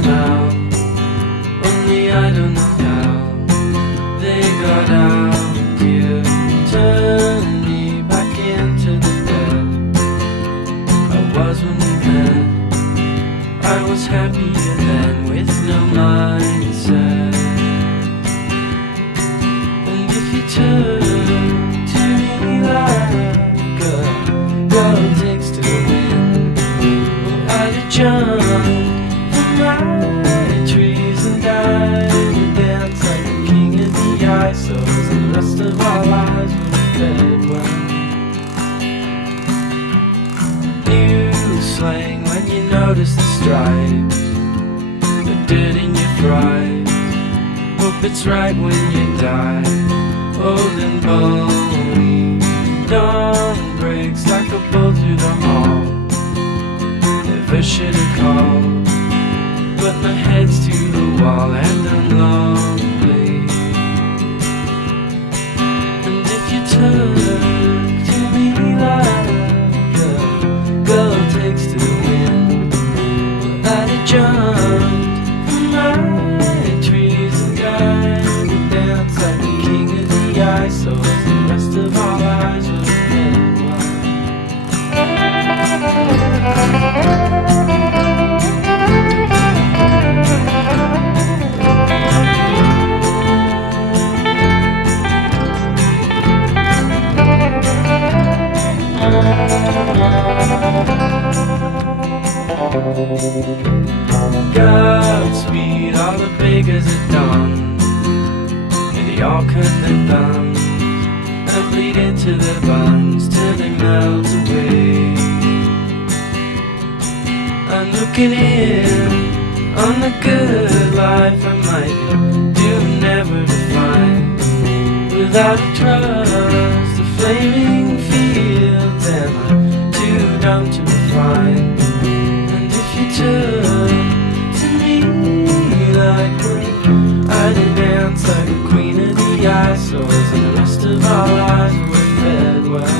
them out, only I don't know how they got out. You turned me back into the bed I was when we met. I was happier then with no mindset. And if you turn to me like a girl takes to the wind, well, I'd have jumped from my trees and died and danced like a king of the ice. So the rest of our lives were dead well. New slang when you notice the stripes, the dirt in your fries. Hope it's right when you die, old and bony. Dawn breaks like a bolt through the hall. Never should have called, but my head's to the wall and I'm lonely. And if you turn to me like a girl takes to the wind, well, I'd have jumped from my trees and died and danced like the king of the ice. So as the rest of our lives were dead well. Godspeed, all the beggars at dawn, and they all cut their thumbs and bleed into their buns till they melt away. I'm looking in on the good life I might do never to find, without a trust, the flaming fields, and I'm too dumb to refine. And if you turn to me like one, I'd dance like a queen of the ice. So as the rest of our lives were fed well.